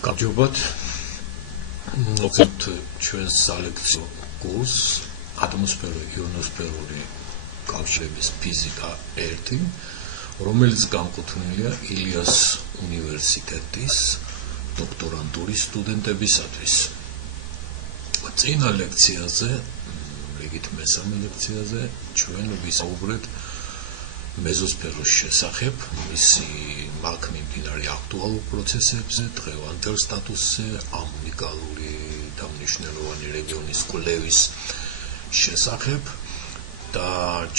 Გამარჯობათ. მოგეთ ჩვენს სალექციო კურსს ატმოსფერო-იონოსფერული კავშირების ფიზიკა 1, რომელიც განკუთვნილია ილიას უნივერსიტეტის დოქტორანტურის სტუდენტებისათვის. წინა ლექციაზე, რიგით მესამე ლექციაზე, ჩვენ ვისაუბრეთ მეზოსფეროს შესახებ, მისი აქ მიმდინარე აქტუალურ პროცესებზე, დღევანდელ სტატუსზე, ამ უნიკალური და მნიშვნელოვანი რეგიონის კვლევის შესახებ და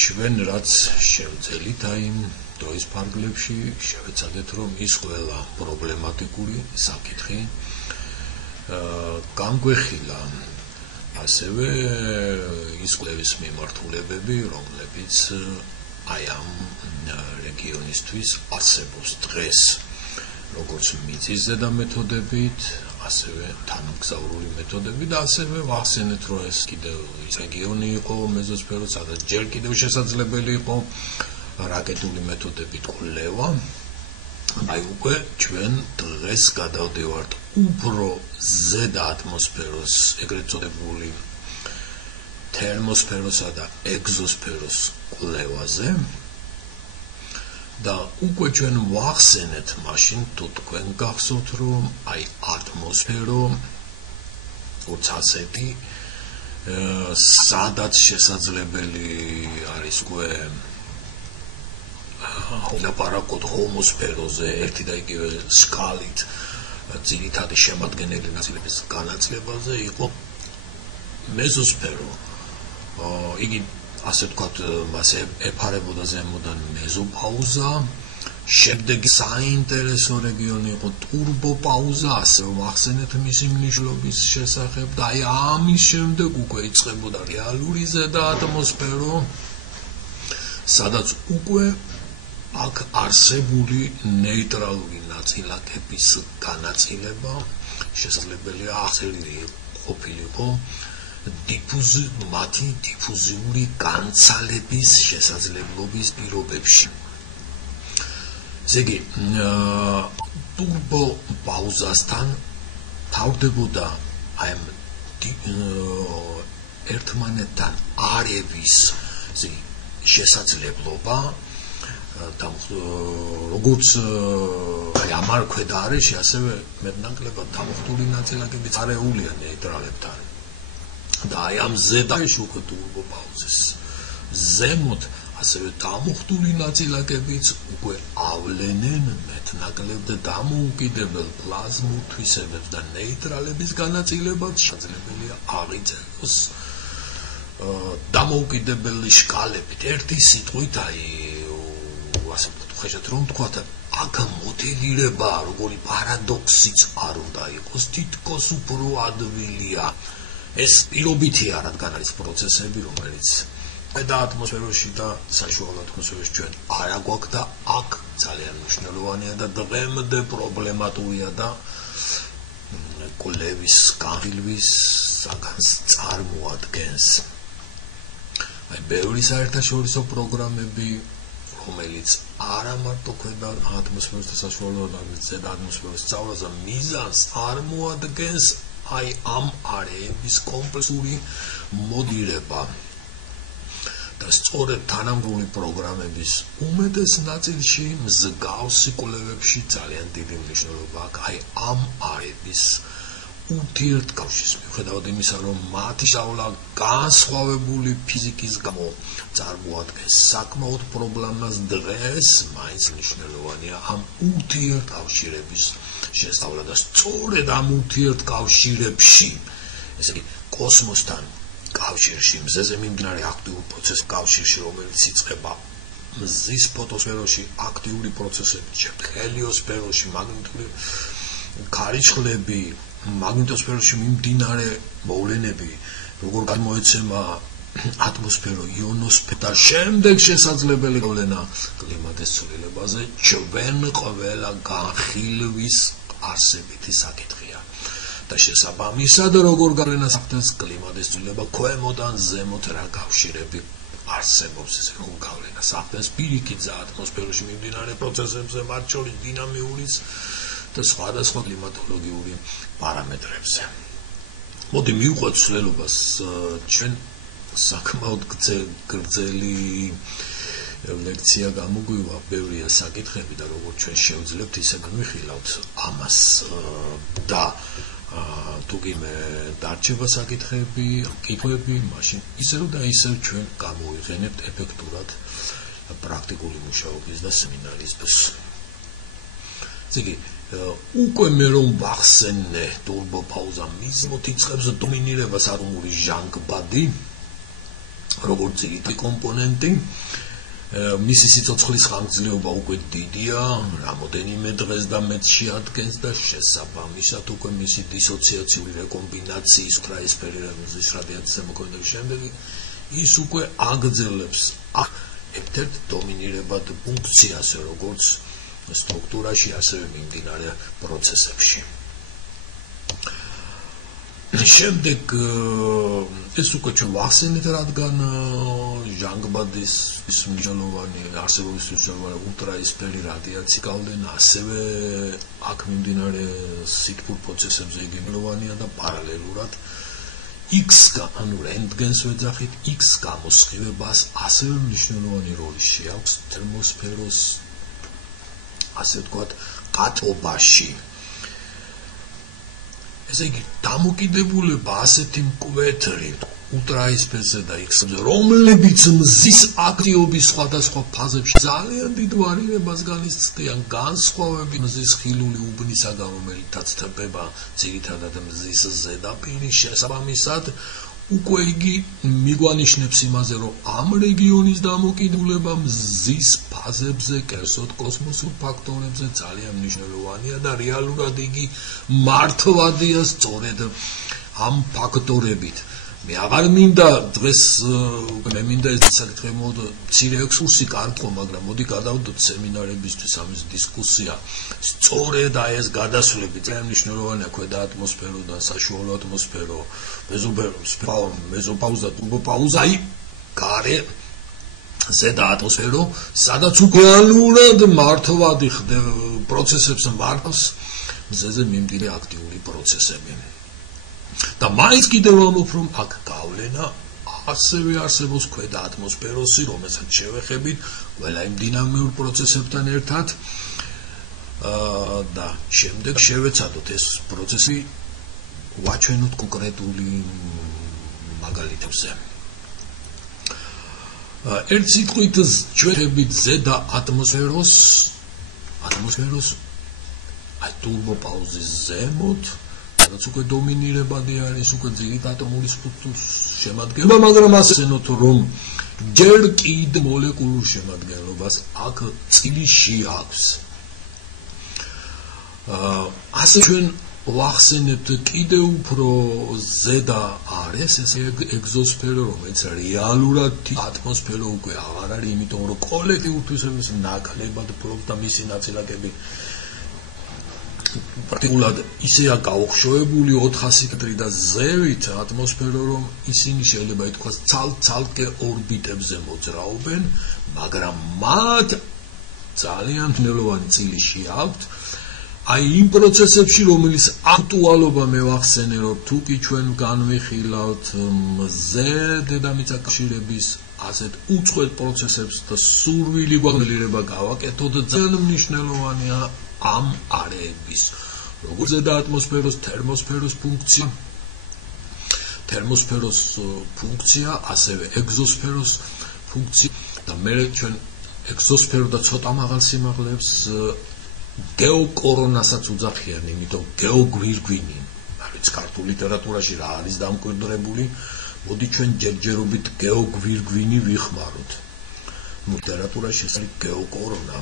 ჩვენ რაც შევძელით იმ დროის ფარგლებში შევეცადეთ, რომ ის ყველა პრობლემატიკური საკითხი განგვეხილა. ასევე ის კვლევის მიმართულებები, რომლებიც აი ამ რეგიონისთვის არსებობს დღეს, როგორც მიწისზედა მეთოდებით, ასევე თანამგზავრული მეთოდები და ასევე ვახსენეთ, რომ ეს კიდევ ის რეგიონი იყო მეზოსფეროს, სადაც ჯერ კიდევ შესაძლებელი იყო რაკეტული მეთოდებით კვლევა. აი უკვე ჩვენ დღეს გადავდივართ უფრო ზედა ატმოსფეროს, ეგრეთ წოდებული თერმოსფეროსა და ეგზოსფეროს კვლევაზე და უკვე ჩვენ ვახსენეთ მაშინ, თუ თქვენ გახსოვთ, რომ აი ატმოსფერო უცასეთი სადაც შესაძლებელი არის უკვე ლაპარაკობთ ჰომოსფეროზე, ერთი და იგივე სკალით ძირითადი შემადგენელი ნაწილების განაწილებაზე იყო მეზოსფერო. იგი ასე ვთქვათ, მასე ეფარებოდა ზემოდან მეზოპაუზა, შემდეგ საინტერესო რეგიონი იყო ტურბოპაუზა, ასე რომ ახსენეთ მისი მნიშვნელობის შესახებ და აი ამის შემდეგ უკვე იწყებოდა რეალური ზედა ატმოსფერო, სადაც უკვე აქ არსებული ნეიტრალური ნაწილაკების განაწილება შესაძლებელია ახსენილი ყოფილიყო მათი დიფუზიური განცალების შესაძლებლობის პირობებში. ესე იგი, ტურბოპაუზასთან თავდებოდა აი ერთმანეთთან არევის შესაძლებლობა და როგორც ამარ ქვედა არეში, ასევე მეტნაკლებად დამუხტული ნაწილაკებიც არეულია ნეიტრალებთან. და აი ამ ზედაში უკვე ტურბოპაუზის ზემოთ ასევე დამუხტული ნაწილაკებიც უკვე ავლენენ მეტნაკლებ და დამოუკიდებელ პლაზმურ თვისებებს და ნეიტრალების განაწილებაც შესაძლებელია აღიწეროს დამოუკიდებელი შკალებით. ერთი სიტყვით აი ასე ვთქვათ, რომ თქვათ, აქ მოდელირება, როგორი პარადოქსიც არ უნდა იყოს, თითქოს უფრო ადვილია. ეს პირობითია, რადგან არის პროცესები, რომელიც და ატმოსფეროში და საშუალო ატმოსფეროში ჩვენ არ აგვაქვს და აქ ძალიან მნიშვნელოვანია და დღემდე პრობლემატურია და კვლევის განხილვის საგანს წარმოადგენს. აი ბევრი საერთაშორისო პროგრამები, რომელიც არა მარტო ქვედა ატმოსფეროს და საშუალო ზედა ატმოსფეროს სწავლაზე მიზანს წარმოადგენს აი ამ არეების კომპლექსური მოდელირება. და სწორედ თანამგზავრი პროგრამების უმეტეს ნაწილში მსგავსი კვლევებში ძალიან დიდი მნიშვნელობა აქვს აი ამ არეების ურთიერთკავშირს, მიუხედავად იმისა, რომ მათი სწავლა განსხვავებული ფიზიკის გამო წარმოადგენს საკმაოდ პრობლემას, დღეს მაინც მნიშვნელოვანია ამ ურთიერთკავშირების შესწავლა და სწორედ ამ ურთიერთკავშირებში, ესე იგი კოსმოსთან კავშირში, მზეზე მიმდინარე აქტიური პროცესის კავშირში, რომელიც იწყება მზის ფოტოსფეროში აქტიური პროცესები, ჰელიოსფეროში მაგნიტური ქარიშხლები, მაგნიტოსფეროში მიმდინარე მოვლენები, როგორ გამოეცემა ატმოსფერო, იონოსფერო და შემდეგ შესაძლებელი გავლენა კლიმატის ცვლილებაზე, ჩვენ ყველა განხილვის არსებითი საკითხია. და შესაბამისად, როგორ გავლენას ახდენს კლიმატის ცვლილება, ქვემოდან ზემოთ რა კავშირები არსებობს, ესე რომ გავლენას ახდენს პირიქით ატმოსფეროში მიმდინარე პროცესებზე, მათ შორის დინამიურიც და სხვადასხვა კლიმატოლოგიური პარამეტრებზე. მოდი მივყვეთ ცვლილობას ჩვენ საკმაოდ გრძელი ლექცია გამოგვივა, ბევრია საკითხები და როგორც ჩვენ შევძლებთ ისე განვიხილავთ ამას და თუგიმე დარჩება საკითხები, კითხვები, მაშინ ისევ და ისევ ჩვენ გამოვიყენებთ ეფექტურად პრაქტიკული მუშაობის და სემინარისთვის. უკვე მე რომ ვახსენე ტურბოპაუზა მისმოთ იწყებს დომინირებას ატომური ჟანგბადი, როგორც ძირითადი კომპონენტი. მისი სიცოცხლის ხანგრძლივობა უკვე დიდია, რამოდენიმე დღეს და მეტს შეადგენს და შესაბამისად უკვე მისი დისოციაციური რეკომბინაციის ტრაისფერიზმის რადიაცია მოქმედების შემდეგ ის უკვე აგრძელებს ერთ-ერთ დომინირებად ფუნქციას როგორც სტრუქტურაში, ასევე მიმდინარე პროცესებში. შემდეგ ეს უკვე ჩვენ ვახსენეთ, რადგან ჟანგბადის მნიშვნელოვანი არსებობის ულტრაისფერი რადიაციის გავლენა, ასევე აქ მიმდინარე სითბურ პროცესებზე იგი მნიშვნელოვანია და პარალელურად X ანუ რენტგენს ვეძახით, X გამოსხივებას ასევე მნიშვნელოვანი როლი შეაქვს თერმოსფეროს ასე ვთქვათ კატობაში. ესე იგი დამოკიდებულება ასეთი მკვეთრი ულტრაისფერზე და X-ზე, რომლებიც მზის აქტივობის სხვადასხვა ფაზებში ძალიან დიდ ვარირებას განიცდიან, განსხვავებით მზის ხილული უბნისაგან, რომელთაც თბება ძირითადად მზის ზედაპირი, შესაბამისად უკვე იგი მიგვანიშნებს იმაზე, რომ ამ რეგიონის დამოკიდებულება მზის ფაზებზე, კერძოდ კოსმოსურ ფაქტორებზე ძალიან მნიშვნელოვანია და რეალურად იგი მართვადია სწორედ ამ ფაქტორებით. მე აღარ მინდა დღეს მე მინდა ეს საკითხი მცირე ექსკურსი კარგო, მაგრამ მოდი გადავდოთ სემინარებისთვის ამის დისკუსია. სწორედ ეს გადასვლები ძალიან მნიშვნელოვანია ქვედა ატმოსფეროდან საშუალო ატმოსფერო, მეზოპაუზა, ტურბოპაუზა, გარე ზედა ატმოსფერო, სადაც უკანურად მართვადი პროცესებს მართავს მზეზე მიმდინარე აქტიური პროცესები. და მაინც კიდევ ამბობ, რომ აქ გავლენა ასევე არსებობს ქვედა ატმოსფეროსი, რომელსაც შევეხებით ყველა იმ დინამიურ პროცესებთან ერთად და შემდეგ შევეცადოთ ეს პროცესი ვაჩვენოთ კონკრეტული მაგალითებზე. ერთ სიტყვით ჩვენებით ზედა ატმოსფეროს აი ტურბოპაუზის ზემოთ რაც უკვე დომინირებადი არის, უკვე ძირითადად ატომური სტრუქტურის შემადგენლობა, მაგრამ ასენოთ რომ ჯერ კიდე მოლეკულურ შემადგენლობას აქ წილში აქვს. ასე ჩვენ ვახსენებთ კიდე უფრო ზედა არის ეს ეგზოსფერო, რომელიც რეალურად ატმოსფერო უკვე აღარ არის, იმიტომ რომ კოლექტიურ თვისებებს ნაკლებად ფლობს და მისი ნაწილაკები პრაქტიკულად ისეა გაუხშოებული 400 კილომეტრი და ზევით ატმოსფერო, რომ ისინი შეიძლება ითქვას ცალ-ცალკე ორბიტებზე მოძრაობენ, მაგრამ მათ ძალიან მნიშვნელოვანი წილში აქვთ აი იმ პროცესებში, რომელიც აქტუალობა მე ვახსენე, რომ თუ კი ჩვენ განვიხილავთ მზე დედამიწა კავშირების ასეთ უწყვეტ პროცესებს და სურვილი გვაგლირება გავაკეთოთ, ძალიან მნიშვნელოვანია ამ არეების როგორც ზედა ატმოსფეროს თერმოსფეროს ფუნქცია, ასევე ეგზოსფეროს ფუნქცია და მე ჩვენ ეგზოსფერო და ცოტა მაღალ სიმაღლეებს გეოკორონასაც უძახიან, იმიტომ გეოგვირგვინი, არის ქართულ ლიტერატურაში რა არის დამკვიდრებული, მოდი ჩვენ ჯერჯერობით გეოგვირგვინი ვიხმაროთ. ლიტერატურაში ეს არის გეოკორონა.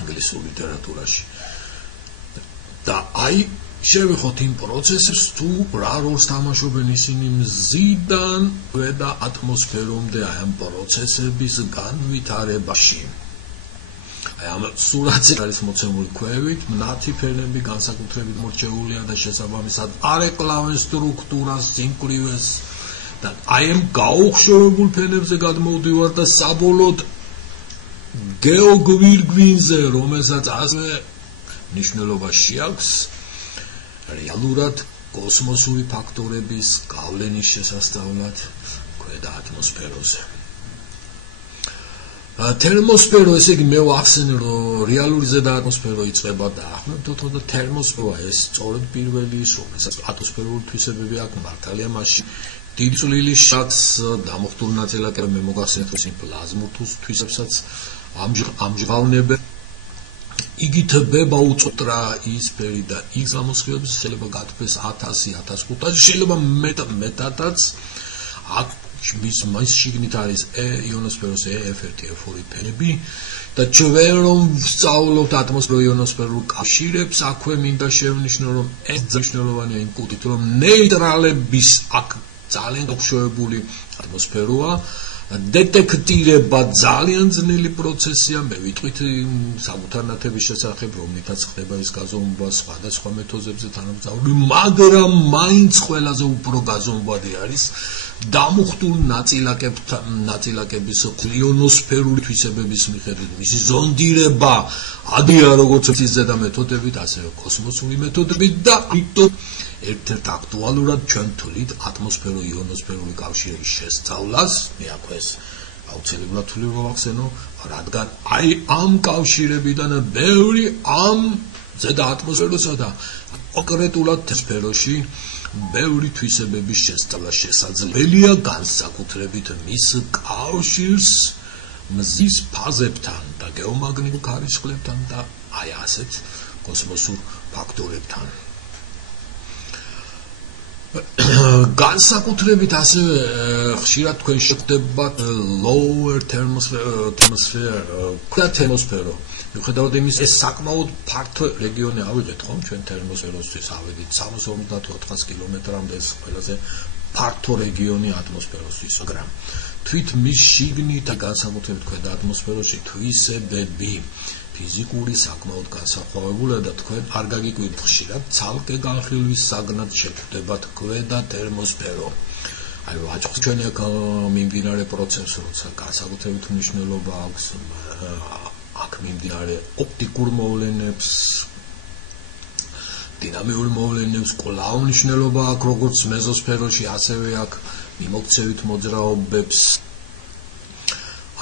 ინგლისურ ლიტერატურაში. და აი შევეხოთ იმ პროცესებს, თუ რა როლს თამაშობენ ისინი მზიდან ქვედა ატმოსფერომდე აი ამ პროცესების განვითარებაში. აი ამ სურათზე არის მოცემული ქვევით, მნათი ფენები განსაკუთრებით მორჩეულია და შესაბამისად არეკლავენ სტრუქტურას, სიმკვრივეს და აი ამ გაუხშოვებულ ფენებზე გადმოვდივარ და საბოლოოდ გეოგვირგვინზე, რომელსაც ასევე მნიშვნელობა შეაქვს რეალურად კოსმოსური ფაქტორების გავლენის შესასწავლად ქვედა ატმოსფეროზე. თერმოსფერო, ესე იგი მე ვახსენე, რომ რეალური ზედა ატმოსფერო იწყება და ახმევთო და თერმოსფერო ეს სწორედ პირველი ის, რომელსაც ატმოსფერული თვისებები აქვს მართალია მასში დიდი წვლილი შაქს დამოხტულ ნაწილაკებს მე მოგახსენეთ რომ პლაზმურ თვისებსაც ამჟღავნებენ. იგით ბება უწოტრა ისფერი და ის გამოსხივების შეიძლება გათქვეს 1000-1500, შეიძლება მეტადაც აქ მის შიგნით არის იონოსფეროს E1, E2 ფენები და ჩვენ რომ ვსწავლობთ ატმოსფეროს იონოსფერულ კავშირებს, აქვე მინდა შევნიშნო რომ ეს მნიშვნელოვანია იმ კუთხით, რომ ნეიტრალების აქ ძალიან გაშვებული ატმოსფეროა, დეტექტირება ძალიან ძნელი პროცესია, მე ვიტყვით საკუთარ ნათების შესახებ, რომლითაც ხდება ის გაზომვა სხვადასხვა მეთოდებზე თანამგზავრული, მაგრამ მაინც ყველაზე უფრო გაზომვადი არის დამუხტულ ნაწილაკების იონოსფერული თვისებების მიხედვით მისი ზონდირება, ადია როგორც ზედა მეთოდებით, ასევე კოსმოსური მეთოდებით და ამიტომ ერთ-ერთ აქტუალურად ჩვენ თვლით ატმოსფერო-იონოსფერული კავშირის შესწავლას, მე აქვე აუცილებლად თვლი რომ ახსენო, რადგან აი ამ კავშირებიდან ბევრი ამ ზედა ატმოსფეროსა და კონკრეტულად სფეროში ბევრი თვისებების შესწავლა შესაძლებელია, განსაკუთრებით მის კავშირს მზის ფაზებთან და გეომაგნიტურ ქარიშხლებთან და აი ასეთ კოსმოსურ ფაქტორებთან. განსაკუთრებით ასევე ხშირად თქვენ შეხვდებათ lower thermosphere, ქვდა თერმოსფერო. მიუხედავად იმისა, ეს საკმაოდ ფართო რეგიონი ავიღეთ ხომ ჩვენ თერმოსფეროსთვის, ავედით 350-400 კილომეტრამდე, ეს ყველაზე ფართო რეგიონი ატმოსფეროსთვის, მაგრამ თვით მის შიგნით და განსაკუთრებით ქვედა ატმოსფეროში თვისებები ფიზიკური საკმაოდ განსხვავებულია და თქვენ არ გაგიკვირთ ხშირად ცალკე განხილვის საგნად შეხვდებათ ქვედა თერმოსფერო. აი ვაჭრობთ ჩვენ აქ მიმდინარე პროცესს, როცა განსაკუთრებით მნიშვნელობა აქვს აქ მიმდინარე ოპტიკურ მოვლენებს, დინამიურ მოვლენებს, კვლავ მნიშვნელობა აქვს როგორც მეზოსფეროში, ასევე აქ მიმოქცევით მოძრაობებს,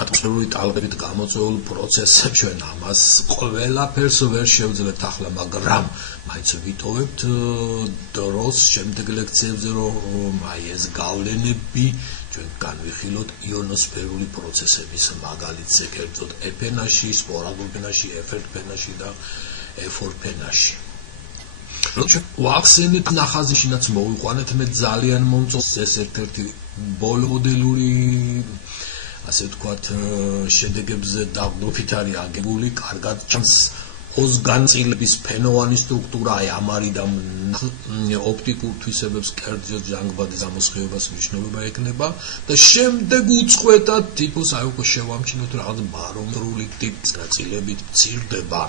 ატმოსფერული ტალღებით გამოწვეულ პროცესებს ჩვენ ამას ყველაფერს ვერ შევძლებთ ახლა, მაგრამ მაინც ვიტოვებთ დროს შემდეგ ლექციებზე, რომ აი ეს გავლენები ჩვენ განვიხილოთ იონოსფერული პროცესების მაგალითზე, კერძოდ E-ფენაში, სპორადულ ფენაში, F1 ფენაში და E4 ფენაში. ვახსენეთ ნახაზიშინაც მოვიყვანეთ, მე ძალიან მომწონს ეს ერთ-ერთი ბოლო მოდელური ასე ვთქვათ შედეგებზე დაღდობით არის აგებული, კარგად ჩანს ოზგანწილების ფენოვანი სტრუქტურა, აი ამარიდან ოპტიკურ თვისებებს კერძოდ ჟანგბადის გამოსხივებას მნიშვნელობა ეკნება და შემდეგ უწყვეტად ტიპოს აი უკვე შევამჩნიოთ რაღაც ბარომტრული ტიპის ნაწილებით მცირდება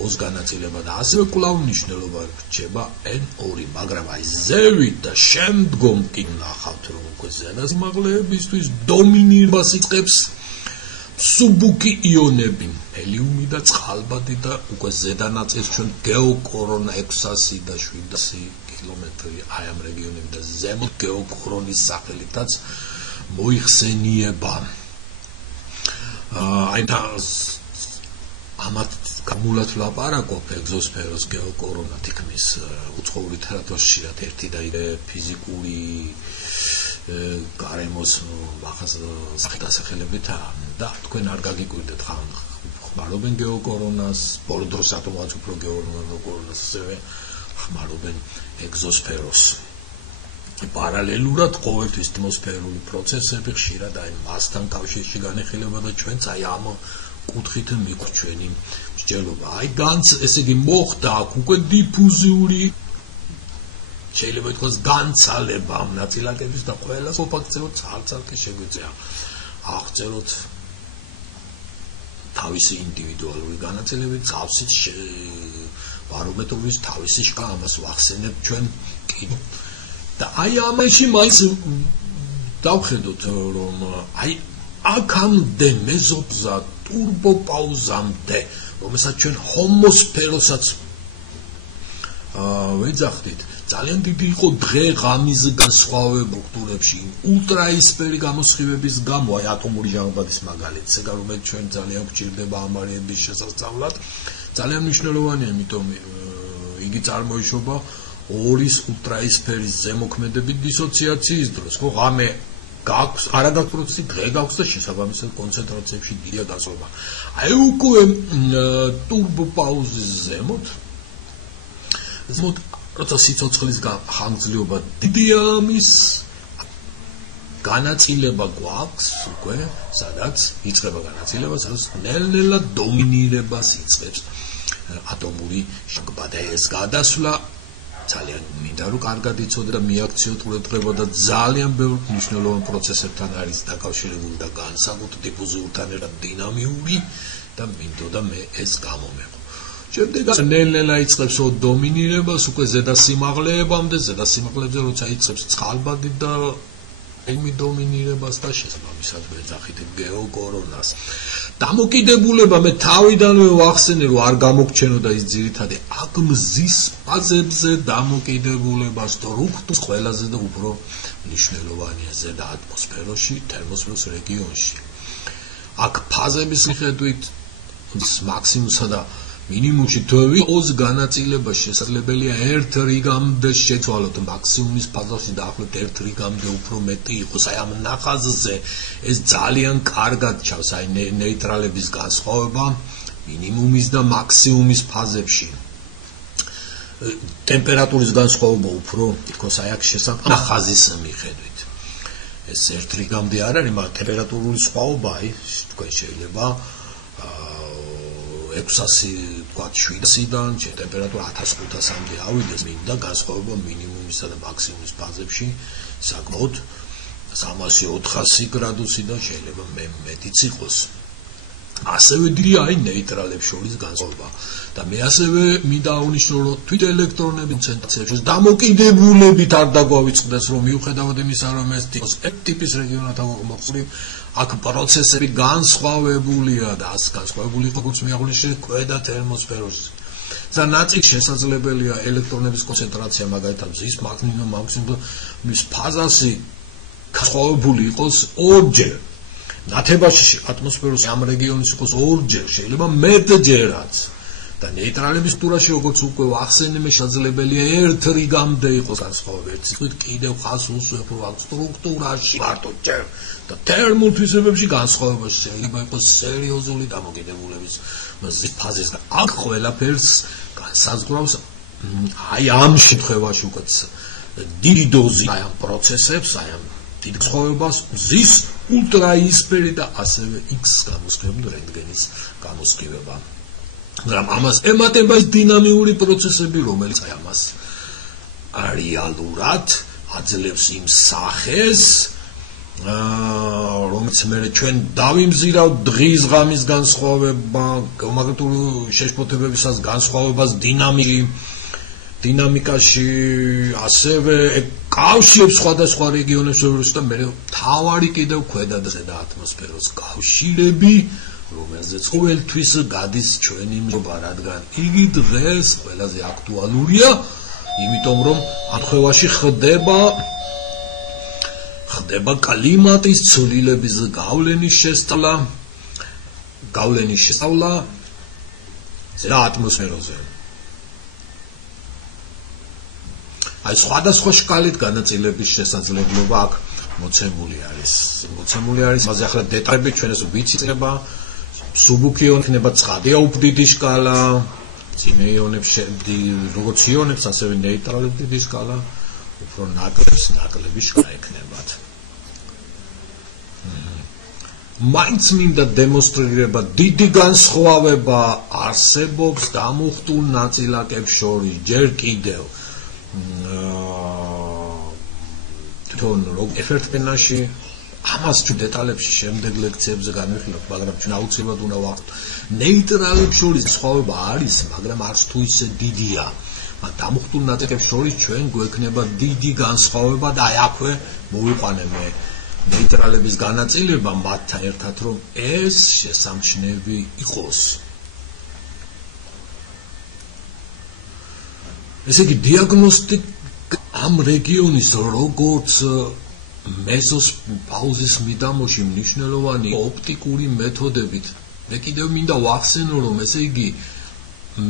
ოზგანაწილება და ასევე კვლავ მნიშვნელობა რჩება N2, მაგრამ აი ზევით და შემდგომ კი ნახავთ რომ უკვე ზედასიმაღლეებისთვის დომინირებას იწყებს სუბუკი იონები, ჰელიუმი და წყალბადი და უკვე ზედა ნაწილს ჩვენ გეოკორონა 600 და 700 კილომეტრი აი ამ რეგიონები და ზემოთ გეოკორონის სახელითაც მოიხსენიება. აი და ამათ გამულად ვლაპარაკობ ეგზოსფეროს გეოკორონა თითქმის უცხოურ ლიტერატურაში ერთი და იგივე ფიზიკური გარემოს ახას დასახელებითა და თქვენ არ გაგიკვირდეთ ხმარობენ გეოკორონას, ბოლო დროს ატომაც უფრო გეოკორონას ასევე ხმარობენ ეგზოსფეროს. პარალელურად ყოველთვის ატმოსფერული პროცესები ხშირად აი მასთან კავშირში განეხილება და ჩვენც აი ამ კუთხით მიგვაქვს ჩვენი მსჯელობა. აი ესე იგი მოხდა აქ უკვე დიფუზიური შეიძლება ითქვას განცალება ამ ნაწილაკების და ყველა ფაქტორს ცალ-ცალკე შეგვიძლია აღწეროთ თავისი ინდივიდუალური განაწილებით, თავის ბარომეტრის თავისი შკა ამას ვახსენებ ჩვენ კიდევ. და აი ამაში მაინც დავხედოთ რომ აი აქამდე მეზობზად ტურბოპაუზამდე, რომელსაც ჩვენ ჰომოსფეროსაც ვეძახდით, ძალიან დიდი იყო დღე-ღამის განსხვავება სტრუქტურებში, ულტრაისფერი გამოსხივების გამო, აი ატომური ჟანგბადის მაგალითს, რომელიც ჩვენ ძალიან გვჭირდება ამარიების შესასწავლად, ძალიან მნიშვნელოვანია, იმიტომ იგი წარმოიშობა ორის ულტრაისფერის ზემოქმედებით დისოციაციის დროს, ხო, ღამე გაქვს, არა გაქვს პროცესი, დღე გაქვს და შესაბამისად კონცენტრაციებში დიდია განსხვავება. აი უკვე ტურბოპაუზის ზემოთ როცა სიცოცხლის ხანგრძლივობა დიდია, ამის განაწილება გვაქვს უკვე, სადაც იწყება განაწილება, სადაც ნელ-ნელა დომინირებას იწყებს ატომური ჟანგბადა და ეს გადასვლა ძალიან მინდა რომ კარგად იცოდე და მიაქციოთ ყურადღება და ძალიან ბევრ მნიშვნელოვან პროცესებთან არის დაკავშირებული და განსაკუთრებით დიფუზიურთან ერთად დინამიური და მინდოდა მე ეს გამომეყო. შემდეგ ნელ-ნელა იწყებს დომინირებას უკვე ზედა სიმაღლეებამდე, ზედა სიმაღლეებზე როცა იწყებს წყალბადი და ემი დომინირებას და შესაბამისად ვეძახით გეოკორონას. დამოკიდებულება მე თავიდანვე ვახსენე რომ არ გამოგჩენოდა ის ძირითადი აქ მზის ფაზებზე დამოკიდებულება სტრუქტურის ყველაზე და უფრო მნიშვნელოვანია ზედა ატმოსფეროში, თერმოსფეროს რეგიონში. აქ ფაზების მიხედვით მაქსიმუმსა და მინიმუმში თუ იყოს განაწილება შესაძლებელია 1 რიგამდე შეცვალოთ მაქსიმუმის ფაზაში დაახლოებით 1 რიგამდე უფრო მეტი იყოს. აი ამ ნახაზზე ეს ძალიან კარგად ჩავს, აი ნეიტრალების განსხვავება მინიმუმის და მაქსიმუმის ფაზებში. ტემპერატურის განსხვავება უფრო თითქოს აი აქ შესაძლოა ნახაზის მიხედვით. ეს 1 რიგამდე არ არის, მაგრამ ტემპერატურული სხვაობა აი თქვენ შეიძლება 600 ვთქვათ 700-დან ტემპერატურა 1500-მდე ავიდეს, მინდა განსხვავება მინიმუმისა და მაქსიმუმის ფაზებში საკმაოდ 300-400 გრადუსი და შეიძლება მეტიც იყოს. ასევე დიდი აი ნეიტრალებს შორის განსხვავება და მე ასევე მინდა აღნიშნო რომ თვით ელექტრონების კონცენტრაციებში დამოკიდებულებით არ დაგვავიწყდეს რომ მიუხედავად იმისა რომ ეს ტიპის რეგიონად აღმოხსნით აქ პროცესები განსხვავებულია და ეს განსხვავებული როგორც მე აღნიშნე ქვედა თერმოსფეროში. და ნაწილ შესაძლებელია ელექტრონების კონცენტრაცია მაგალითად მზის მაქსიმუმის ფაზაში განსხვავებული იყოს 2-ჯერ. ნათებაში ატმოსფეროს ამ რეგიონის იყოს 2-ჯერ, შეიძლება მეტჯერაც. და ნეიტრალების სტრუქტურაში როგორც უკვე ვახსენე, შესაძლებელია 1 რიგამდე იყოს განსხვავება. ერთ სიტყვით კიდევ ხას უსვევ რომ სტრუქტურაში მარტო ჯერ და თერმულ თვისებებში განსხვავება შეიძლება იყოს სერიოზული დამოკიდებულების მზის ფაზისგან. აქ ყველაფერს განსაზღვრავს აი ამ შემთხვევაში უკვე დიდი დოზი აი ამ პროცესებს, აი ამ დიდ განსხვავებას მზის ულტრაისფერი და ასევე X გამოსხივება, რენტგენის გამოსხივება. მაგრამ ამას ემატება ის დინამიური პროცესები, რომელიც აი ამას რეალურად აძლევს იმ სახეს, რომელიც მე ჩვენ დავიმზირავთ დღის ღამის განსხვავება, გეომაგნიტური შეშფოთებებისას განსხვავებას დინამიკაში, ასევე კავშირებს სხვადასხვა რეგიონებს და მე თავარი კიდევ ქვედა და ზედა ატმოსფეროს კავშირები, რომელზეც ყოველთვის გადის ჩვენი მზობა, რადგან იგი დღეს ყველაზე აქტუალურია, იმიტომ რომ ამხევაში ხდება კლიმატის ცვლილების გავლენის შესწავლა ზედა ატმოსფეროზე. აი სხვადასხვა შკალით განაწილების შესაძლებლობა აქ მოცემული არის. მასე ახლა დეტალები ჩვენ ეს ვიცით, სუბუქი იონი იქნება ცხადია უფდიდი შკალა, წინე იონებს როგორც იონებს, ასევე ნეიტრალებს დიდი შკალა, უფრო ნაკლები შკალა ექნებათ. მაინც მინდა დემონსტრირება დიდი განსხვავება არსებობს დამუხტულ ნაწილაკებს შორის, ჯერ კიდევ თვითონ ეფექტენაში ამას თუ დეტალებში შემდეგ ლექციებზე განვიხილავთ, მაგრამ ჩვენ აუცილებლად უნდა ვახსოვოთ, ნეიტრალებს შორის სხვაობა არის, მაგრამ არც თუ ისე დიდია. დამუხტულ ნაწილაკებს შორის ჩვენ გვექნება დიდი განსხვავება და აი აქვე მოვიყვანე მე ნეიტრალების განაწილება მათთან ერთად რომ ეს შესამჩნევი იყოს. ესე იგი დიაგნოსტიკა ამ რეგიონის როგორც მეზოს პაუზის მიდამოში მნიშვნელოვანი ოპტიკური მეთოდებით. მე კიდევ მინდა ვახსენო რომ ესე იგი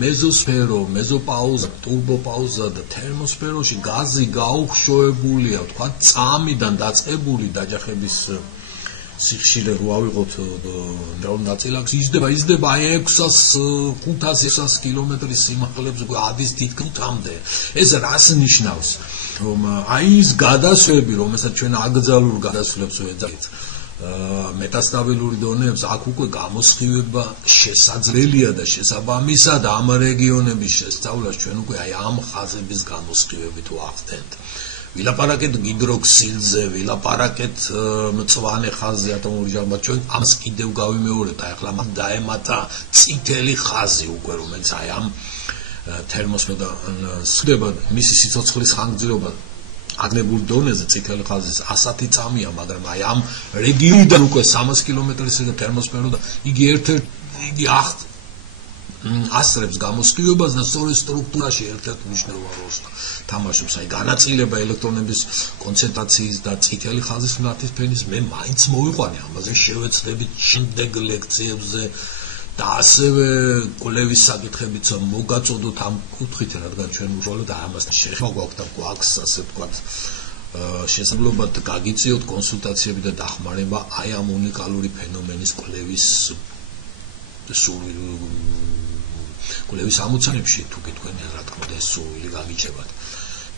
მეზოსფერო, მეზოპაუზა, ტურბოპაუზა და თერმოსფეროში გაზი გაუხშოებულია, თქვა წამიდან დაწყებული დაჯახების სიხშირე რო ავიღოთ ნაწილაკს იზრდება აი 600-500 კილომეტრის სიმაღლეზე ადის თითქმამდე. ეს რას ნიშნავს? რომ აი ის გადასვლები, რომელსაც ჩვენ აკრძალულ გადასვლებს ვეძახით, მეტასტაბილური დონეებს აქ უკვე გამოსხივება შესაძლებელია და შესაბამისად ამ რეგიონების შესწავლას ჩვენ უკვე აი ამ ხაზების გამოსხივებით ვახდენთ. ვილაპარაკეთ გიდროქსილზე, ვილაპარაკეთ მწვანე ხაზზე ატომური ჟანგბადზე, ჩვენ ამას კიდევ გავიმეორებთ, აი ახლა მან დაემატა წითელი ხაზი უკვე, რომელიც აი ამ თერმოსფეროდან სხდება, მისი სიცოცხლის ხანგრძლივობა აგნებულ დონეზე წითელი ხაზის 100 წამია, მაგრამ აი ამ რეგიონიდან უკვე 300 კილომეტრისგან თერმოსფეროდან იგი იგი ასრებს გამოსხივებას და სწორედ სტრუქტურაში ერთ-ერთ მნიშვნელოვან როლს თამაშობს. აი განაწილება ელექტრონების კონცენტრაციის და წითელი ხაზის ნათის ფენის მე მაინც მოვიყვანე ამაზე შევეცდებით შემდეგ ლექციებზე და ასევე კვლევის საკითხებიც მოგაწოდოთ ამ კუთხით, რადგან ჩვენ უშუალოდ ამასთან შეხვაგვაქვთ და გვაქვს ასე ვთქვათ შესაძლებლობა გაგიწიოთ კონსულტაციები და დახმარება აი ამ უნიკალური ფენომენის კვლევის კვლევის ამოცანებში თუ გითქვენ რა თქმა უნდა ეს სული გაგიჩებათ.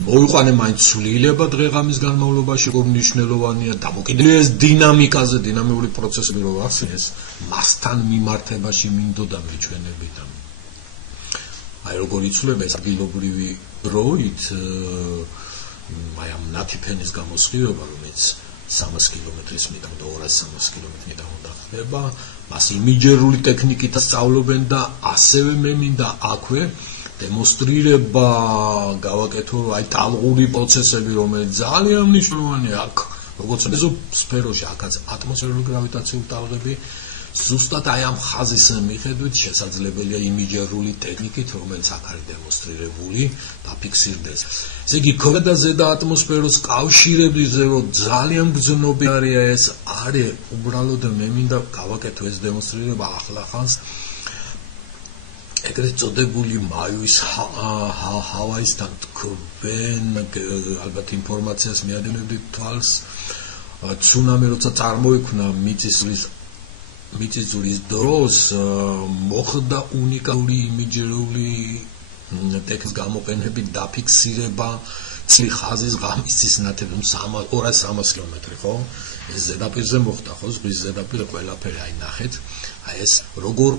მოვიყვანე მაინც ცვლილება დღე-ღამის განმავლობაში როგორ მნიშვნელოვანია დამოკიდებულების დინამიკაზე, დინამიური პროცესები რო ახსენეს, მასთან მიმართებაში მინდოდა მეჩვენებით. აი როგორ იცვლება ეს ადგილობრივი დროით აი ამ ნათიფენის გამოსხივება, რომელიც 300 კილომეტრის მიდამ და 230 კილომეტრიდან უნდა ხდება, მას იმიჯერული ტექნიკით სწავლობენ და ასევე მე მინდა აქვე დემონსტრირება გავაკეთო აი ტალღური პროცესები, რომელიც ძალიან მნიშვნელოვანია აქ, როგორც მეზოსფეროში, აქაც ატმოსფერული გრავიტაციული ტალღები, ზუსტად აი ამ ხაზის მიხედვით შესაძლებელია იმიჯერული ტექნიკით, რომელიც აქ არის დემონსტრირებული, დაფიქსირდეს. ესე იგი, ქვედა და ზედა ატმოსფეროს კავშირებზე რომ ძალიან გრძნობია ეს არის უბრალოდ მე მინდა გავაკეთო ეს დემონსტრირება ახლახანს ეგრეთ წოდებული მაივის ჰავაისთან თქვენ ალბათ ინფორმაციას მიადენებდით თვალს ცუნამი როცა წარმოიქმნა მიწისძვრის დროს მოხდა უნიკალური იმიჯერული ტექნიკის გამოყენებით დაფიქსირება წლის ხაზის ღამისის ნათების 200-300 კილომეტრი, ხო? ეს ზედაპირზე მოხდა, ხო? ზღვის ზედაპირზე ყველაფერი აი ნახეთ. აი ეს როგორ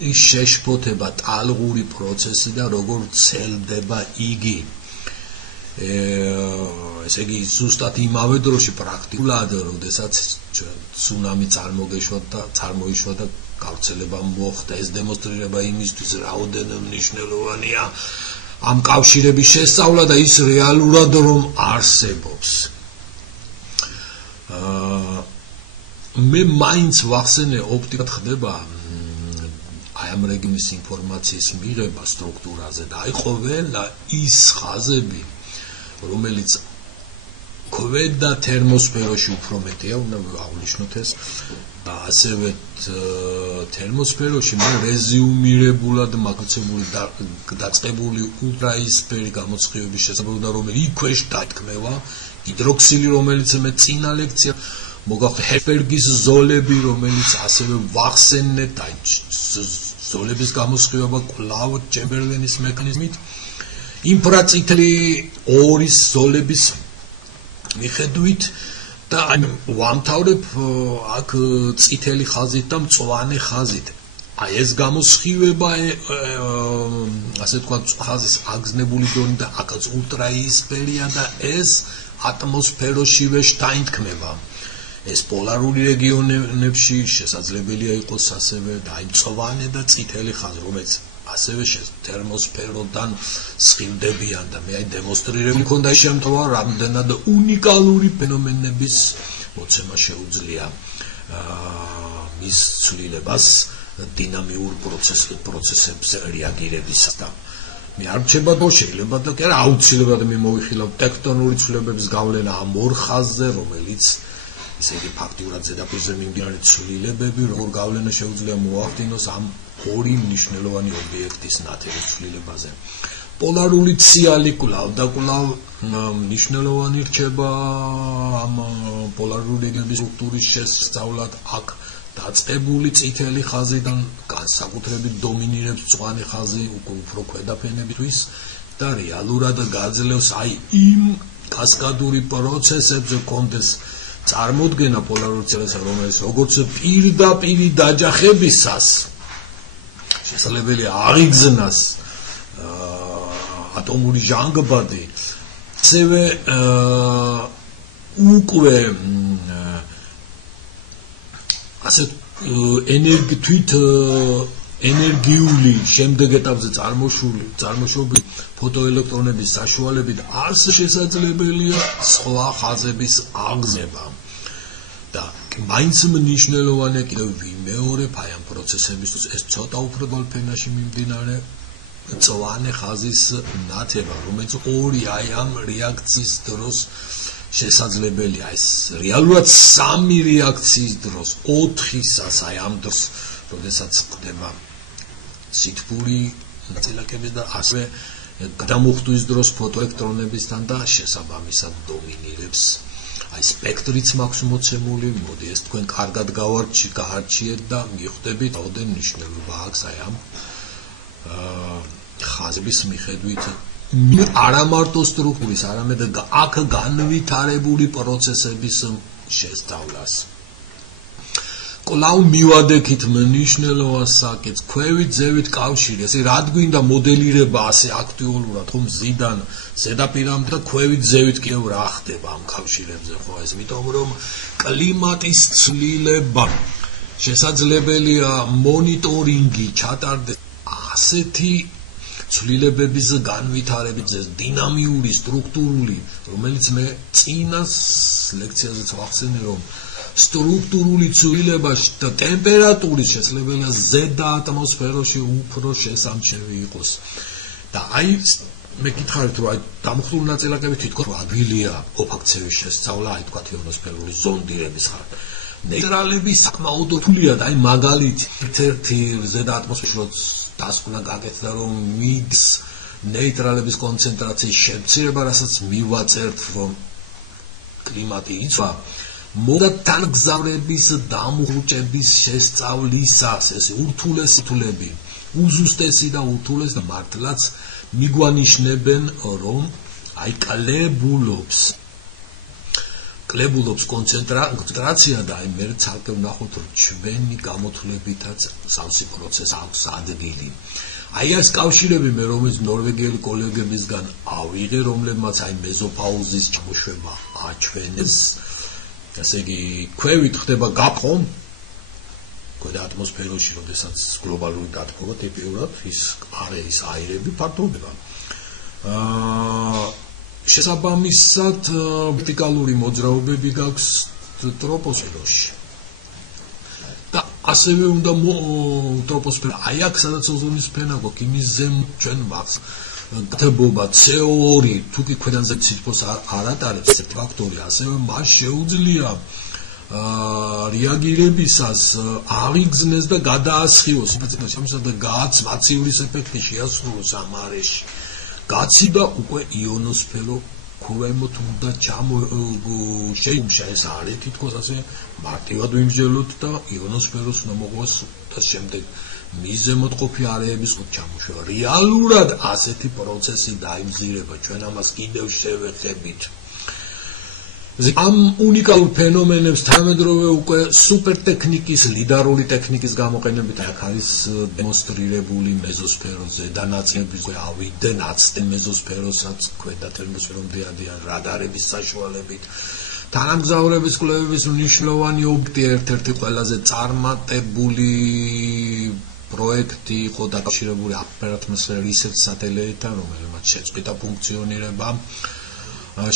ის შეშფოთება ტალღური პროცესი და როგორ ცელდება იგი. ესე იგი ზუსტად იმავე დროში პრაქტიკულად, როდესაც ცუნამი წარმოიშვა და გავრცელება მოხდა, ეს დემონსტრირება იმისთვის რაოდენობა მნიშვნელოვანია ამ კავშირების შესწავლა და ის რეალურად რომ არსებობს. მე მაინც ვახსენე ოპტიკად ხდება აი ამ რეგიონის ინფორმაციის მიღება სტრუქტურაზე და აი ყველა ის ხაზები რომელიც ქვედა თერმოსფეროში უფრო მეტია, უნდა აღნიშნოთ ეს და ასევე თერმოსფეროში მე რეზიუმირებულად მაგაცებული დაწყებული ულტრაისფერი გამოსხივების შესაძლებლობა რომელიც იქვეშ დათქმევა, ჰიდროქსილი რომელიც მე წინა ლექცია მოგახსენე ჰერბერგის ზოლები რომელიც ასევე ვახსენეთ აი ზოლების გამოსხივება კლავ ჩემბერლენის მექანიზმით ინფრაწითელი ორის ზოლების მიხედვით და ვამთავრებ აქ წითელი ხაზით და მწვანე ხაზით. აი ეს გამოსხივება ასე თქვა ხაზის აგზნებული დონე და აქაც ულტრაისფერია და ეს ატმოსფეროშივე შთაინთქმება. ეს პოლარული რეგიონებში შესაძლებელია იყოს ასევე და აი მწვანე და წითელი ხაზი, რომელიც ასევე თერმოსფეროდან სხივდებიან და მე დემონსტრირებული მქონდა შემთხვევა, რამდენად უნიკალური ფენომენების მოცემა შეუძლია მის ცვლილებას დინამიურ პროცესებზე რეაგირებისას და მე არ რჩება და შეიძლება და კი არა აუცილებლად მე მოვიხილავ ტექტონური ცვლილებების გავლენა ამ ორ ხაზზე, რომელიც ესე იგი ფაქტიურად ზედაპირზე მიმდინარე ცვლილებები როგორ გავლენა შეუძლია მოახდინოს ამ ორი მნიშვნელოვანი ობიექტის ნათელის ცვლილებაზე. პოლარული ციალი კვლავ და კვლავ მნიშვნელოვანი რჩება ამ პოლარული რეგიონების სტრუქტურის შესწავლად აქ დაწყებული წითელი ხაზიდან განსაკუთრებით დომინირებს მწვანე ხაზი უფრო ქვედა ფენებისთვის და რეალურად გაძლევს აი იმ კასკადური პროცესებზე კონდეს წარმოდგენა პოლარული ციელისა, რომელიც როგორც პირდაპირ დაჯახებისას შესაძლებელია აღიგზნას ატომური ჟანგბადი, ასევე უკვე ასე თვით ენერგიული შემდეგ ეტაპზე წარმოშობილი ფოტოელექტრონების საშუალებით არც შესაძლებელია სხვა ხაზების აღგზნება. და მაინც მნიშვნელოვანია კიდევ ვიმეორებ აი ამ პროცესებისთვის ეს ცოტა უფრო დოლფენაში მიმდინარე მწვანე ხაზის ნათება, რომელიც ორი აი ამ რეაქციის დროს შესაძლებელია, ეს რეალურად 3 რეაქციის დროს 4-ისას აი ამ დროს, როდესაც ხდება სითბური ნაწილაკების და ასევე გადამუხტვის დროს ფოტოელექტრონებისთან და შესაბამისად დომინირებს აი სპექტრიც მაქვს მოცემული, მოდი ეს თქვენ კარგად გაარჩიეთ და მიხვდებით რაოდენ მნიშვნელობა აქვს აი ამ ხაზების მიხედვით არა მარტო სტრუქტურის, არამედ აქ განვითარებული პროცესების შესწავლას. კვლავ მივადექით მნიშვნელოვან საკითხს, ქვევით ზევით კავშირი, ესე რა გვინდა მოდელირება ასე აქტუალურად, ხომ მზიდან ზედაპირამდე და ქვევით ზევით კიდევ რა ხდება ამ კავშირებზე, ხო ეს იმიტომ რომ კლიმატის ცვლილება შესაძლებელია მონიტორინგი ჩატარდეს ასეთი ცვლილებების განვითარებით დინამიური, სტრუქტურული, რომელიც მე წინას ლექციაზეც ვახსენე, რომ სტრუქტურული ცვლილება და ტემპერატურის შესაძლებელია ზედა ატმოსფეროში უფრო შესამჩნევი იყოს. და აი მე გითხარით რომ აი დამხტული ნაწილაკები თვითონ ადვილია ოფაქცევის შესწავლა, აი თქვა იონოსფერული ზონდირების ხარ. ნეიტრალები საკმაოდ რთულია და აი მაგალითი ერთ-ერთი ზედა ატმოსფეროში დასკვნა გაკეთდა რომ მიდის ნეიტრალების კონცენტრაციის შემცირება, რასაც მივაწერთ რომ კლიმატი იცვა მოდათანგზავრების დამუხრუჭების შესწავლისას ეს ურთულესი თულები უზუსტესი და ურთულეს და მართლაც მიგვანიშნებენ რომ აი კლებულობს კონცენტრაცია და აი მე ცალკე ვნახოთ რომ ჩვენი გამოთვლებითაც სავსე პროცესი აქვს ადგილი. აი ეს კავშირები მე რომელიც ნორვეგიელი კოლეგებისგან ავიღე, რომლებმაც აი მეზოპაუზის ჩამოშვება აჩვენეს. ასე იგი ქვევით ხდება გაფხომ ქვედა ატმოსფეროში, როდესაც გლობალური დათბობა ტიპიურად ის აირები ფართოვდება. შესაბამისად ვერტიკალური მოძრაობები გაქვს ტროპოსფეროში. და ასევე უნდა ტროპოსფერო აი აქ სადაც ოზონის ფენა გვაქვს, იმის ზემოთ ჩვენ ვახს გათბობა CO2 თუ კი ქვედანზე ციფროს არ ატარებს ეს ფაქტორი, ასევე მას შეუძლია რეაგირებისას აღიგზნეს და გადაასხივოს, ამისად და გააცმაცივრის ეფექტი შეასრულოს ამ არეში. გაციდა უკვე იონოსფერო ქვემოთ უნდა შეიმშა ეს არე თითქოს ასე მარტივად ვიმსჯელოთ და იონოსფეროს უნდა მოყვას და შემდეგ მიზემოთ ყოფი არეების ჩამოშვა. რეალურად ასეთი პროცესი დაიმზირება, ჩვენ ამას კიდევ შევეხებით. ამ უნიკალურ ფენომენებს თანამედროვე უკვე სუპერთექნიკის, ლიდარული ტექნიკის გამოყენებით აქ არის დემონსტრირებული მეზოსფეროზე და ნაწილების ავიდნენ აცდენ მეზოსფეროსაც ქვედა ატმოსფერომდე ადიან რადარების საშუალებით. თანამგზავრების კვლევების მნიშვნელოვანი ობიექტი ერთ-ერთი ყველაზე წარმატებული პროექტი იყო დაკავშირებული ატმოსფეროს research სატელიტთან, რომელმაც შეწყვიტა ფუნქციონირება.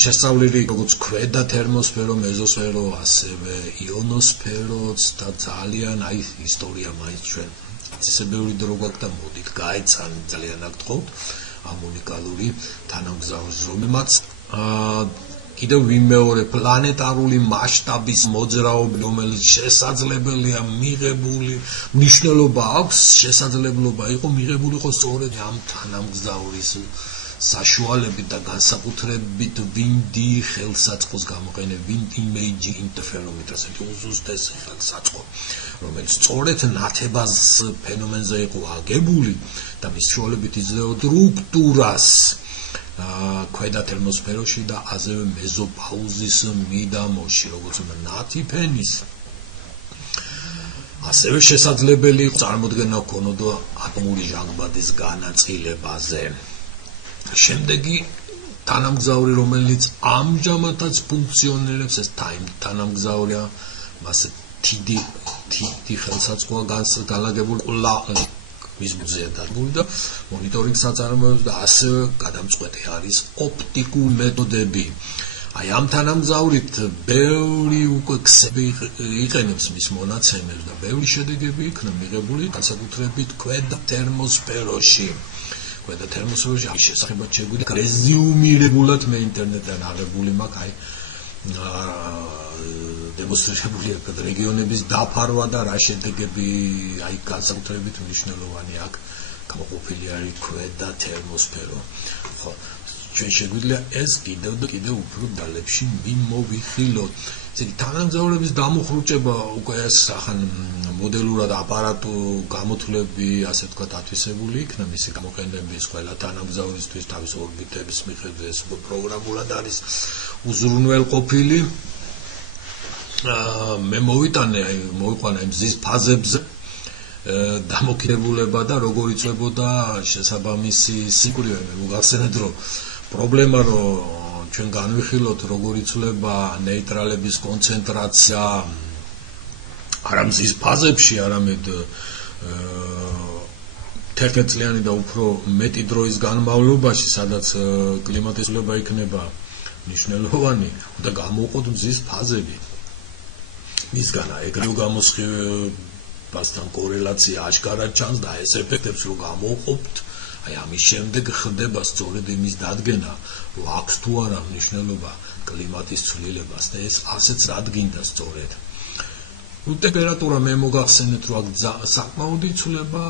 შესწავლილი როგორც ქვედა თერმოსფერო, მეზოსფერო, ასევე იონოსფეროც და ძალიან ისტორია მაინც ჩვენ ისე ბევრი დრო გვაქვს და მოდით გაეცან ძალიან აკითხავთ ამ უნიკალური თანამგზავრის რომელმაც კიდევ ვიმეორე პლანეტარული მასშტაბის მოძრაობა, რომელიც შესაძლებელია მიღებული, მნიშვნელობა აქვს, შესაძლებლობა იყო მიღებული იყო სწორედ ამ თანამგზავრის საშუალებით და განსაკუთრებით ვინდი ხელსაწყოს გამოყენება, wind image interferometer, უზუსტესი ხელსაწყო, რომელიც სწორედ ნათებას ფენომენზე იყო აგებული და მის შუალებით იძლეოდა სტრუქტურას ქვედა თერმოსფეროში და ასევე მეზოპაუზის მიდამოში, როგორც ნათი ფენის. ასევე შესაძლებელი იყო წარმოქმნა ქონოდა ატომური ჟანგბადის განაწილებაზე. შემდეგი თანამგზავრი, რომელიც ამჟამადაც ფუნქციონირებს, ეს თანამგზავრია, მასე თიდი ხელსაწყოა განლაგებული მის მუზეუმში და მონიტორინგს აწარმოებს და ასევე გადამწყვეტი არის ოპტიკური მეთოდები. აი ამ თანამგზავრით ბევრი უკვე ქსები იყენებს მის მონაცემებს და ბევრი შედეგები იქნა მიღებული განსაკუთრებით ქვედა თერმოსფეროში. Whether thermospheric is შესახებად შეგვიძლია რეზიუმირებულად მე ინტერნეტიდან აღებული მაქვს აი დემონსტრირებული აქ რეგიონების დაფარვა და რა შედეგები აი განსაკუთრებით მნიშვნელოვანი აქ გამოყოფილი არის ქვედა თერმოსფერო. ხო, ჩვენ შეგვიძლია ეს კიდევ და კიდევ უფრო დალებში მიმოვიხილოთ. ისეთი თანამგზავრების დამუხრუჭება უკვე ეს ახან მოდელურად აპარატო გამოთვლები, ასე ვთქვათ, ათვისებული იქნა მისი გამოყენების ყველა თანამგზავრისთვის თავის ორბიტების მიხედვით ეს პროგრამულად არის უზრუნველყოფილი. მე მოვიყვანა მზის ფაზებზე დამოკიდებულება და როგორ იწვებოდა შესაბამისი სიკვრივე. მე მოგახსენეთ რომ პრობლემა რომ ჩვენ განვიხილოთ როგორ იცვლება ნეიტრალების კონცენტრაცია არა მზის ფაზებში, არამედ 11 წლიანი და უფრო მეტი დროის განმავლობაში, სადაც კლიმატის ცვლილება იქნება მნიშვნელოვანი, უნდა გამოვყოთ მზის ფაზები. მისგანა ეგრევე გამოსხივებასთან კორელაცია აშკარად ჩანს და ეს ეფექტებს რო გამოვყოფთ, აი ამის შემდეგ ხდება სწორედ იმის დადგენა, რომ აქვს თუ არა მნიშვნელობა კლიმატის ცვლილებას და ეს ასეც დადგინდა სწორედ. ტემპერატურა მე მოგახსენეთ რომ აქ საკმაოდ იცვლება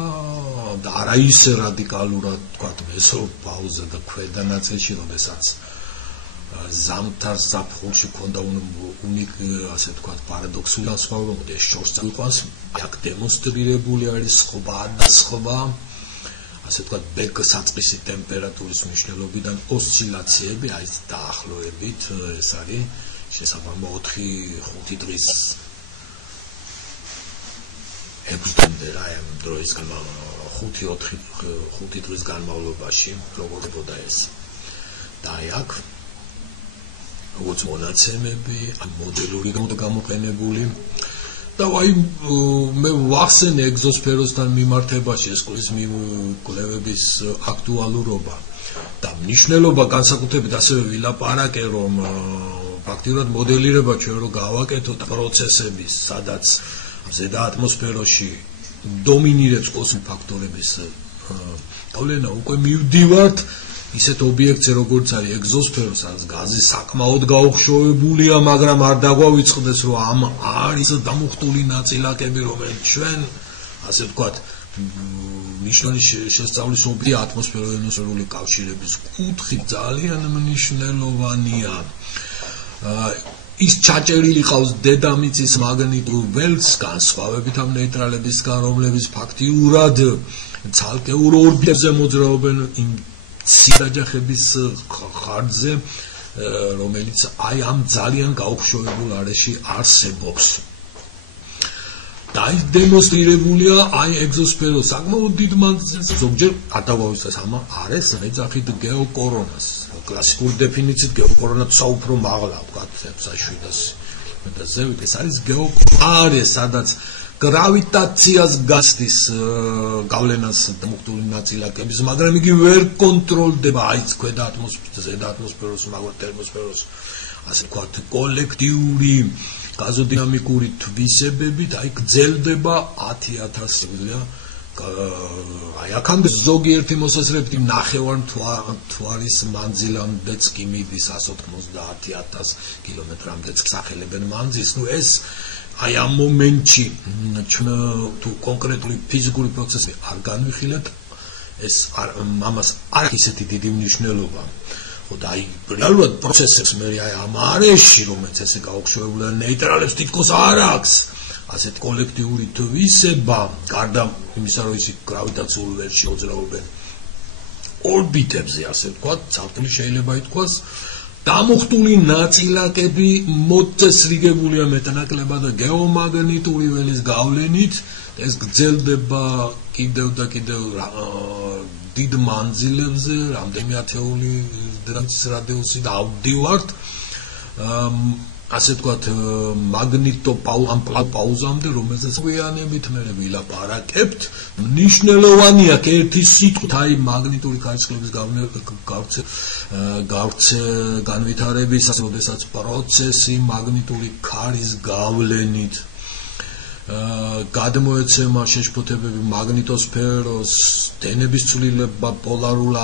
და არა ისე რადიკალურად თქვათ მეზოპაუზა და ქვედა ნაწილში, როდესაც ზამთარ ზაფხულში ქონდა ასე თქვათ პარადოქსული განსხვავება, ეს შორს წაიყვანს, აქ დემონსტრირებული არის სხვა ასე თქვათ ბეკ საწყისი ტემპერატურის მნიშვნელობიდან ოსცილაციები, აი დაახლოებით ეს არის შესაბამო 4-5 დღის ეგვტენდე რა ამ დროის 5-4 დღის განმავლობაში როგორ ხდება ეს. და აი აქ როგორც მონაცემები, მოდელური გამოყენებული და აი მე ვახსენე ეგზოსფეროსთან მიმართებაში ეს კვლევების აქტუალურობა და მნიშვნელობა განსაკუთრებით ასევე ვილაპარაკე რომ ფაქტიურად მოდელირება ჩვენ რო გავაკეთოთ პროცესების, სადაც ზედა ატმოსფეროში დომინირებს კოსმოსური ფაქტორების გავლენა, უკვე მივდივართ ისეთ ობიექტზე როგორც არის ეგზოსფერო, სადაც გაზი საკმაოდ გაუხშოვებულია, მაგრამ არ დაგვავიწყდეს რომ ამ არის დამუხტული ნაწილაკები, რომელიც ჩვენ ასე ვთქვათ ნიშნული შესწავლის ობიექტი ატმოსფერო-იონოსფერული კავშირების კუთხით ძალიან მნიშვნელოვანია. ის ჩაჭერილი ყავს დედამიწის მაგნიტურ ველს განსხვავებით ამ ნეიტრალებისგან, რომლებიც ფაქტიურად ცალკეულ ორბიტებზე მოძრაობენ იმ სიდაჯახების ხარჯზე, რომელიც აი ამ ძალიან გაუხშოვებულ არეში არსებობს. და ის დემონსტრირებულია აი ეგზოსფეროს საკმაოდ დიდ მანძილზე, ზოგჯერ ადავავისას ამ არეს ეძახით გეოკორონას. კლასიკური დეფინიციით გეოკორონა საუფრო მაღლა, ვთქვათ 700-ზე. ეს არის გეოკორონა, სადაც გრავიტაციას გასდის გავლენას დამუხტული ნაწილაკების, მაგრამ იგი ვერ კონტროლდება აიც ქვედა ატმოსფეროს, ზედა ატმოსფეროს, მაგალითად თერმოსფეროს, ასე ვთქვათ, კოლექტიური გაზოდინამიკური თვისებებით, აი გრძელდება 10,000 აი აქამდე ზოგიერთი მოსაზრებით ნახევარმთვარის მანძილამდეც კი მიდის 190,000 კილომეტრამდეც სახელებენ მანძილს. ნუ ეს აი ამ მომენტში ჩვენ თუ კონკრეტული ფიზიკური პროცესი არ განვიხილეთ, ეს ამას არ აქვს ისეთი დიდი მნიშვნელობა. ხო და აი რეალურად პროცესებს მე აი ამ არეში რომელიც ესე გაუშვებულია ნეიტრალებს თითქოს არ აქვს ასეთ კოლექტიური თვისება, გარდა იმისა, რომ ისინი გრავიტაციულ ვერში მოძრაობენ ორბიტებზე, ასე ვთქვათ, ცალკეული შეიძლება ითქვას, დამუხტული ნაწილაკები მოწესრიგებულია მეტნაკლებად და გეომაგნიტური ველის გავლენით, ეს გრძელდება კიდევ და კიდევ დიდ მანძილებზე, რამდენიმე ათეული რადიუსი და ავდივართ ასე ვთქვათ, მაგნიტოპაუზამდე, რომელზეც გვიანებით მე ვილაპარაკებთ, მნიშვნელოვანია ერთი სიტყვით, აი მაგნიტური ხარისხების განვითარების, როდესაც პროცესი მაგნიტური ქარის გავლენით გადმოეცემა შეშფოთებები მაგნიტოსფეროს, დენების ცვლილება, პოლარულ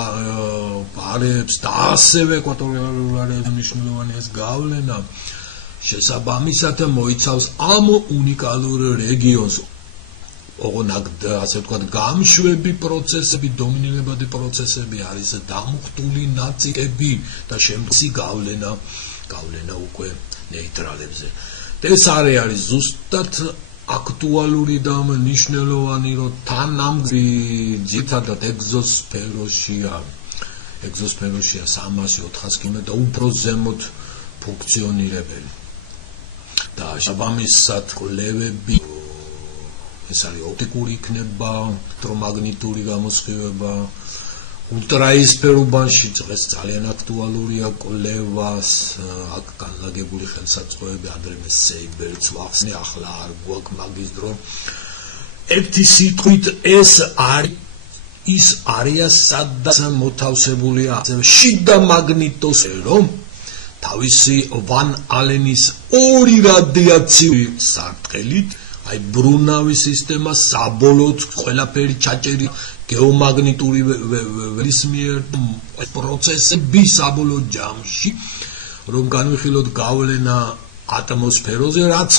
ბარებს და ასევე ეკვატორიალურ არეებში მნიშვნელოვანია ეს გავლენა. შესაბამისად მოიცავს ამ უნიკალურ რეგიონს ოღონდ ასე ვთქვათ გამშვები პროცესები, დომინირებადი პროცესები არის დამუხტული ნაწილაკები და შემდგომი გავლენა უკვე ნეიტრალებზე. ეს არის ზუსტად აქტუალური და მნიშვნელოვანი, რომ თანამგზი ძირითადად ეგზოსფეროშია 300-400 კილომეტრ და უფრო ზემოთ ფუნქციონირებელი. და შესაბამისად კვლევები ეს არის ოპტიკური იქნება, ელექტრომაგნიტური გამოსხივება, ულტრაისფერობანში დღეს ძალიან აქტუალურია კვლევას, აქ განლაგებული ხელსაწყოები ადრევე სეიბერც ვახსნე, ახლა არ გვაქვს მაგის დრო. ერთი სიტყვით ეს არის ის არეა, სადაც მოთავსებულია ასევე შიდა მაგნიტოსფერო, თავისი ვან ალენის ორი რადიაციული სარტყელით, აი ბრუნავი სისტემა, საბოლოოდ ყველაფერი ჩაჭერი გეომაგნიტური ველის მიერ პროცესები საბოლოო ჯამში, რომ განვიხილოთ გავლენა ატმოსფეროზე, რაც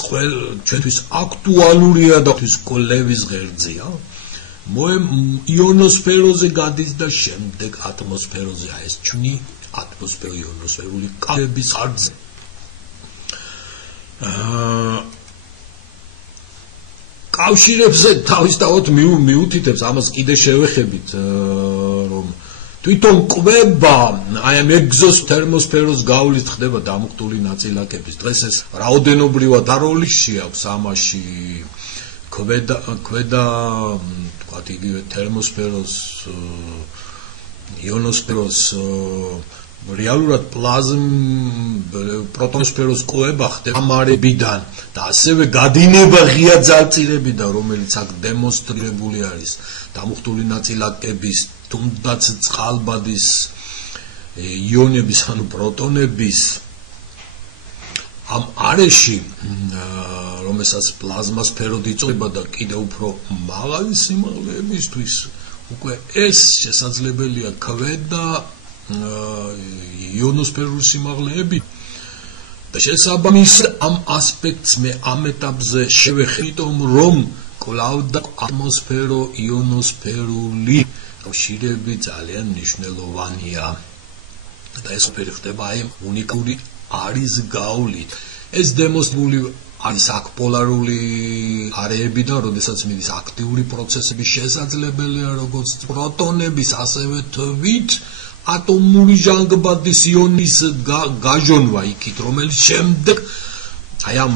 ჩვენთვის აქტუალურია და თვის კვლევის ღერძია. იონოსფეროზე გადის და შემდეგ ატმოსფეროზე, აი ეს ჩვენი ატმოსფერო-იონოსფერული კავშირების ხარჯზე. კავშირებზე თავისთავად მიუთითებს, ამას კიდე შევეხებით, რომ თვითონ კვება აი ამ ეგზოთერმოსფეროს გავლით ხდება დამუხტული ნაწილაკების. დღეს ეს რაოდენობრივად არ როლში აქვს ამაში ქვედა თქვათ იგივე თერმოსფეროს, იონოსფეროს რეალურად პროტონოსფეროს კვება ხდება ამარებიდან და ასევე გადინება ღია ძალწირებიდან, რომელიც აქ დემონსტრირებული არის დამუხტული ნაწილაკების, თუნდაც წყალბადის იონების, ანუ პროტონების ამ არეში, რომელსაც პლაზმასფეროდ იწოდება და კიდევ უფრო მაღალი სიმაღლეებისთვის, უკვე ეს შესაძლებელია ქვედა იონოსფერული სიმაღლეები და შესაბამისად ამ ასპექტს მე ამ ეტაპზე შევეხე, იმიტომ რომ კვლავ და ატმოსფერო-იონოსფერული კავშირები ძალიან მნიშვნელოვანია და ეს ყველაფერი ხდება აი უნიკალური არის გავლით. ეს დემონსტრირებული არის აქ პოლარული არეებიდან, როდესაც მიდის აქტიური პროცესების შესაძლებელია, როგორც პროტონების, ასევე თვით ატომური ჟანგბადის იონის გაჟონვა იქით, რომელიც შემდეგ აი ამ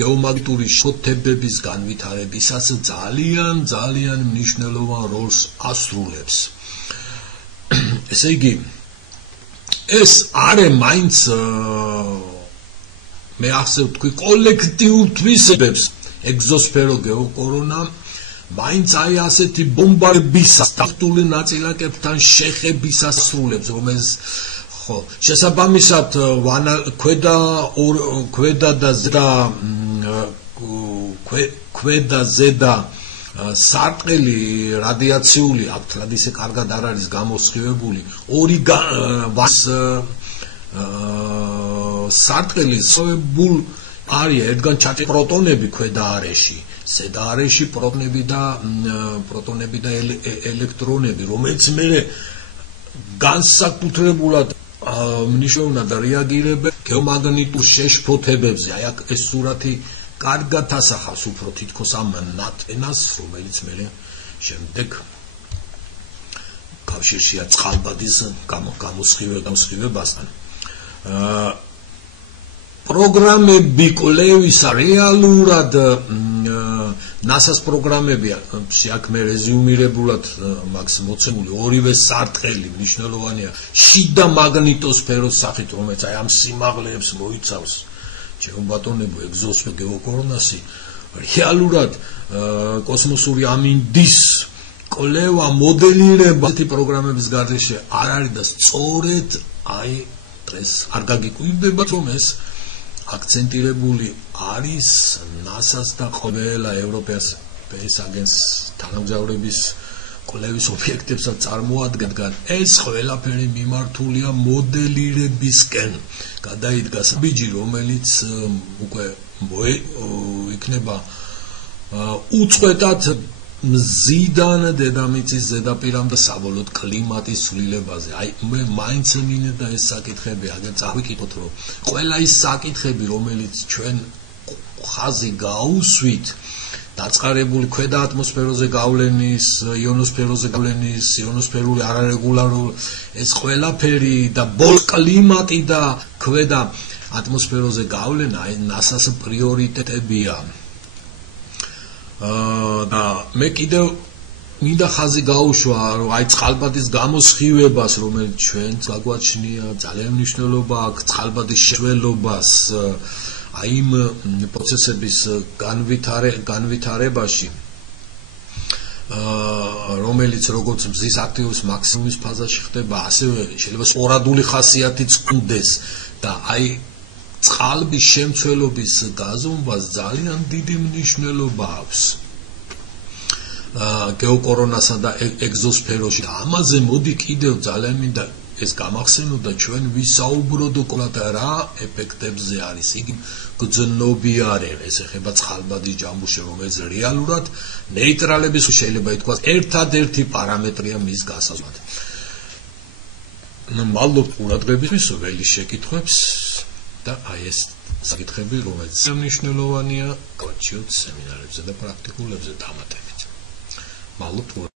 გეომაგნიტური შეფოთებების განვითარებისას ძალიან მნიშვნელოვან როლს ასრულებს. ესე იგი, ეს არე მაინც მე ახსოვ თქვი კოლექტიურ თვისებებს ეგზოსფერო გეოკორონა მაინც აი ასეთი ბომბარდების სტარტული ნაწილაკებთან შეხების ასრულებს, რომელიც ხო, შესაბამისად ქვედა და ზედა სარტყელი რადიაციული აქტლად ისე კარგად არ არის გამოსხივებული ორი სარტყელი სწორებულ არის ერთგან ჩაჭრილი პროტონები ქვედა არეში ზედა არეში პროტონები და ელექტრონები რომელიც მე განსაკუთრებულად მნიშვნელოვნად რეაგირებენ გეომაგნიტურ შეშფოთებებზე აი აქ ეს სურათი კარგად ასახავს უფრო თითქოს ამ ნატენას რომელიც მე შემდეგ კავშირშია წყალბადის გამოსხივებასთან პროგრამები კვლევისა რეალურად NASA-ს პროგრამებია აქ მე რეზიუმირებულად მაქვს მოცემული ორივე სარტყელი მნიშვნელოვანია შიდა მაგნიტოსფეროს სახით რომელიც აი ამ სიმაღლეებს მოიცავს ჩემბატონებო ეგზოსფერო გეოკორონასი რეალურად კოსმოსური ამინდის კვლევა მოდელირება ესეთი პროგრამების გარეშე არ არის და სწორედ აი დღეს არ გაგიკვირდება რომ ეს აქცენტირებული არის NASA-ს და ყველა ევროპის სპეის თანამგზავრების კვლევის ობიექტებსაც წარმოადგენენ ეს ყველაფერი მიმართულია მოდელირებისკენ გადაიდგა ბიჯი რომელიც უკვე იქნება უწყვეტად მზიდან დედამიწის ზედაპირამდე საბოლოოდ კლიმატის ცვლილებაზე აი მე მაინც მინდა ეს საკითხები აგერ წავიკითხოთ რომ ყველა ის საკითხები რომელიც ჩვენ ხაზი გაუსვით დაწყარებული ქვედა ატმოსფეროზე გავლენის იონოსფეროზე გავლენის იონოსფერული არარეგულარული ეს ყველაფერი და კლიმატი და ქვედა ატმოსფეროზე გავლენა აი NASA-ს პრიორიტეტებია და მე კიდევ მინდა ხაზი გაუშვა რომ აი წყალბადის გამოსხივებას რომელიც ჩვენც გაგვაჩნია ძალიან მნიშვნელობა აქვს წყალბადის შეველობას აი იმ პროცესების განვითარებაში რომელიც როგორც მზის აქტივობის მაქსიმუმის ფაზაში ხდება ასევე შეიძლება სპორადული ხასიათიც ჰქონდეს და აი წყალბის შემცველობის გაზომვას ძალიან დიდი მნიშვნელობა აქვს გეოკორონასა და ეგზოსფეროში და ამაზე მოდი კიდევ ძალიან მინდა ეს გამახსენოთ და ჩვენ ვისაუბროთ უკვე რა ეფექტებზე არის იგი გრძნობიარე ეს ეხება წყალბადის ჯამბუშე რომელიც რეალურად ნეიტრალების შეიძლება ითქვას ერთადერთი პარამეტრია მის გასაზრდად მადლობ ყურადღებისთვის ველი შეკითხვებს და აი ეს საკითხები რომელიც მნიშვნელოვანია გავაჩიოთ სემინარებზე და პრაქტიკულებზე დამატებით მადლობ